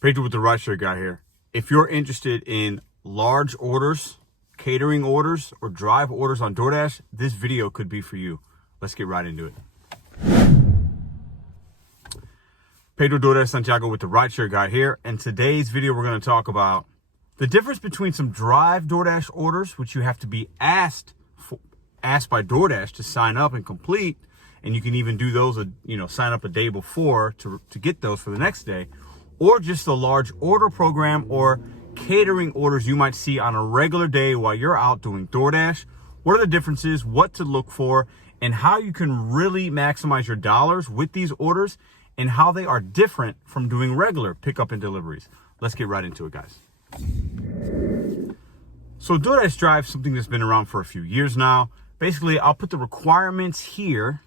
Pedro with the Rideshare Guy here. If you're interested in large orders, catering orders, or drive orders on DoorDash, this video could be for you. Let's get right into it. Pedro Doordash Santiago with the Rideshare Guy here. And today's video, we're going to talk about the difference between some drive DoorDash orders, which you have to be asked by DoorDash to sign up and complete. And you can even do those, sign up a day before to get those for the next day. Or just a large order program or catering orders you might see on a regular day while you're out doing DoorDash. What are the differences, what to look for, and how you can really maximize your dollars with these orders and how they are different from doing regular pickup and deliveries. Let's get right into it, guys. So DoorDash Drive is something that's been around for a few years now. Basically, I'll put the requirements here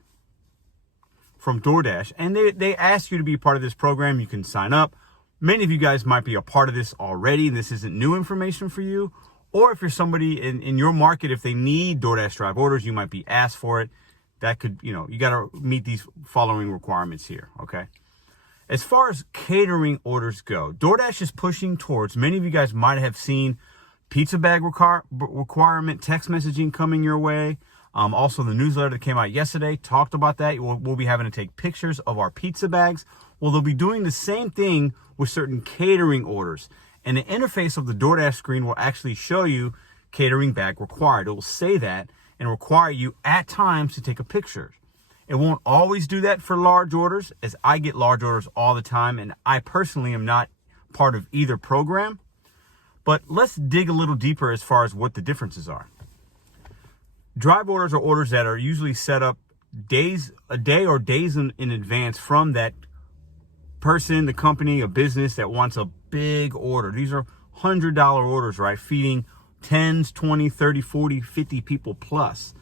from DoorDash, and they ask you to be a part of this program. You can sign up. Many of you guys might be a part of this already, and this isn't new information for you. Or if you're somebody in your market, if they need DoorDash Drive orders, you might be asked for it. That could, you got to meet these following requirements here, okay? As far as catering orders go, DoorDash is pushing towards, many of you guys might have seen pizza bag requirement, text messaging coming your way. Also, the newsletter that came out yesterday talked about that. We'll be having to take pictures of our pizza bags. Well, they'll be doing the same thing with certain catering orders. And the interface of the DoorDash screen will actually show you catering bag required. It will say that and require you at times to take a picture. It won't always do that for large orders, as I get large orders all the time, and I personally am not part of either program. But let's dig a little deeper as far as what the differences are. Drive orders are orders that are usually set up a day or days in advance from that person, the company, a business that wants a big order. These are $100 orders, right? Feeding 10s, 20, 30, 40, 50 people plus.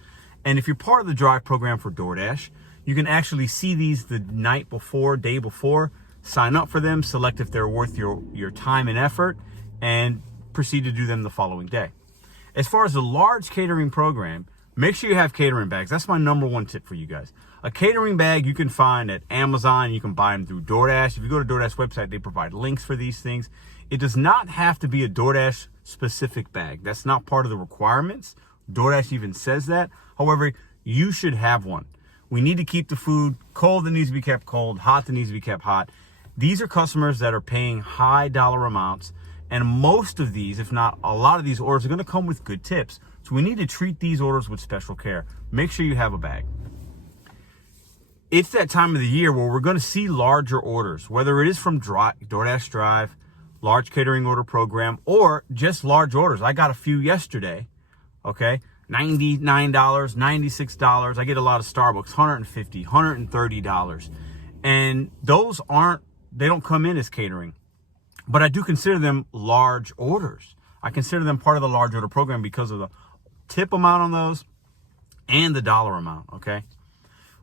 And if you're part of the Drive program for DoorDash, you can actually see these the night before, day before, sign up for them, select if they're worth your time and effort, and proceed to do them the following day. As far as the large catering program, make sure you have catering bags. That's my number one tip for you guys. A catering bag you can find at Amazon. You can buy them through DoorDash. If you go to DoorDash website, they provide links for these things. It does not have to be a DoorDash specific bag. That's not part of the requirements. DoorDash even says that. However, you should have one. We need to keep the food cold that needs to be kept cold, hot that needs to be kept hot. These are customers that are paying high dollar amounts. And most of these, if not a lot of these orders, are going to come with good tips. So we need to treat these orders with special care. Make sure you have a bag. It's that time of the year where we're going to see larger orders, whether it is from DoorDash Drive, large catering order program, or just large orders. I got a few yesterday, okay? $99, $96. I get a lot of Starbucks, $150, $130. And those they don't come in as catering. But I do consider them large orders. I consider them part of the large order program because of the tip amount on those and the dollar amount, okay?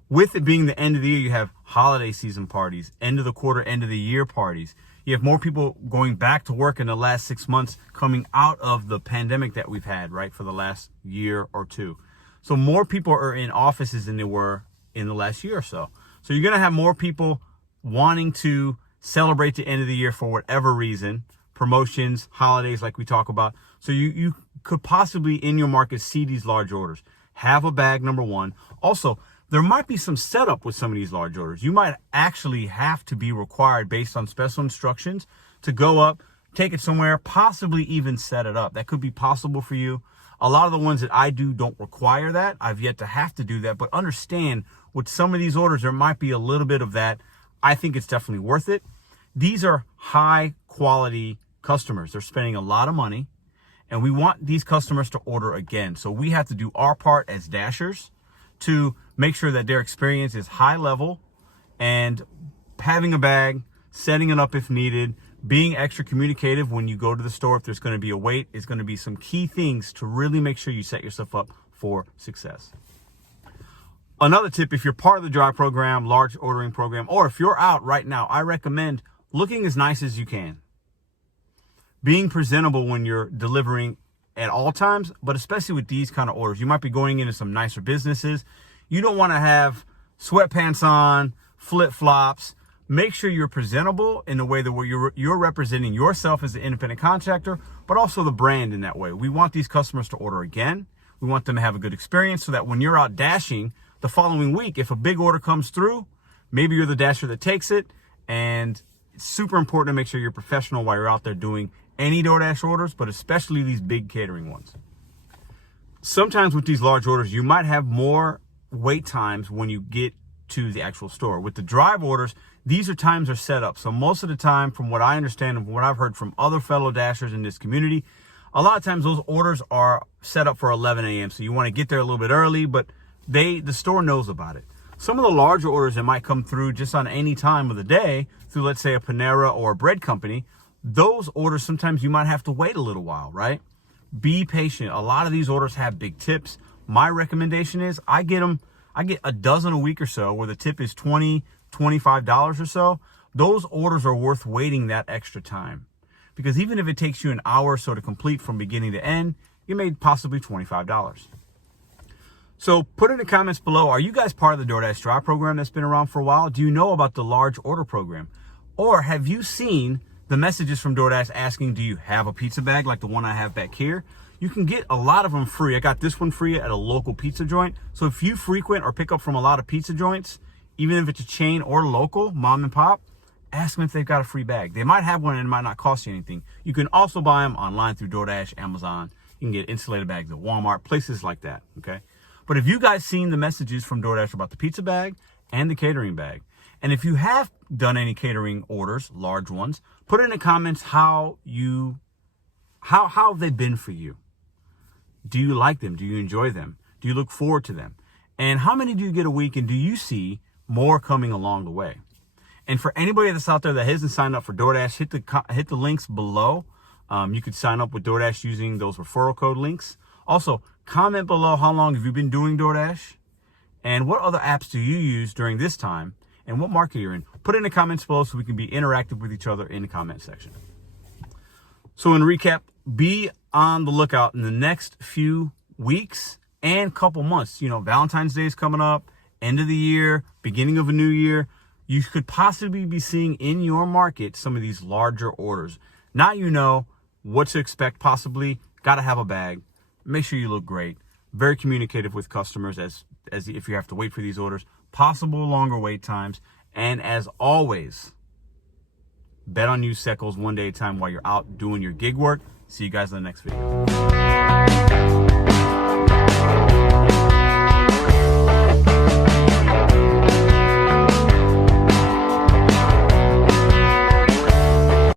With it being the end of the year, you have holiday season parties, end of the quarter, end of the year parties. You have more people going back to work in the last 6 months coming out of the pandemic that we've had, right, for the last year or two. So more people are in offices than they were in the last year or so. So you're going to have more people wanting to celebrate the end of the year for whatever reason, promotions, holidays like we talk about. So you could possibly in your market see these large orders. Have a bag, number one. Also, there might be some setup with some of these large orders. You might actually have to be required based on special instructions to go up, take it somewhere, possibly even set it up. That could be possible for you. A lot of the ones that I do don't require that. I've yet to have to do that. But understand, with some of these orders, there might be a little bit of that. I think it's definitely worth it. These are high quality customers. They're spending a lot of money, and we want these customers to order again. So we have to do our part as dashers to make sure that their experience is high level, and having a bag, setting it up if needed, being extra communicative when you go to the store. If there's going to be a wait, is going to be some key things to really make sure you set yourself up for success. Another tip, if you're part of the Drive program, large ordering program, or if you're out right now, I recommend looking as nice as you can. Being presentable when you're delivering at all times, but especially with these kind of orders. You might be going into some nicer businesses. You don't want to have sweatpants on, flip-flops, Make sure you're presentable in a way that you're representing yourself as an independent contractor, but also the brand in that way. We want these customers to order again. We want them to have a good experience so that when you're out dashing the following week, if a big order comes through, maybe you're the dasher that takes it. And it's super important to make sure you're professional while you're out there doing any DoorDash orders, but especially these big catering ones. Sometimes with these large orders, you might have more wait times when you get to the actual store. With the drive orders, these times are set up. So most of the time, from what I understand and what I've heard from other fellow dashers in this community, a lot of times those orders are set up for 11 a.m. So you want to get there a little bit early, but the store knows about it. Some of the larger orders that might come through just on any time of the day through, let's say, a Panera or a bread company, those orders, sometimes you might have to wait a little while, right? Be patient. A lot of these orders have big tips. My recommendation is I get a dozen a week or so where the tip is $20, $25 or so. Those orders are worth waiting that extra time, because even if it takes you an hour or so to complete from beginning to end, you made possibly $25. So put in the comments below, are you guys part of the DoorDash Drive program that's been around for a while? Do you know about the large order program? Or have you seen the messages from DoorDash asking, do you have a pizza bag like the one I have back here? You can get a lot of them free. I got this one free at a local pizza joint. So if you frequent or pick up from a lot of pizza joints, even if it's a chain or local, mom and pop, ask them if they've got a free bag. They might have one and it might not cost you anything. You can also buy them online through DoorDash, Amazon. You can get insulated bags at Walmart, places like that, okay? But if you guys seen the messages from DoorDash about the pizza bag and the catering bag, and if you have done any catering orders, large ones, put in the comments how they've been for you. Do you like them? Do you enjoy them? Do you look forward to them? And how many do you get a week, and do you see more coming along the way? And for anybody that's out there that hasn't signed up for DoorDash, hit the links below. You could sign up with DoorDash using those referral code links. Also, comment below how long have you been doing DoorDash, and what other apps do you use during this time, and what market you're in. Put in the comments below so we can be interactive with each other in the comment section. So in recap, be on the lookout in the next few weeks and couple months. You know, Valentine's Day is coming up, end of the year, beginning of a new year. You could possibly be seeing in your market some of these larger orders. Now you know what to expect possibly. Got to have a bag. Make sure you look great. Very communicative with customers as if you have to wait for these orders. Possible longer wait times. And as always, bet on you, Seckles, one day at a time while you're out doing your gig work. See you guys in the next video.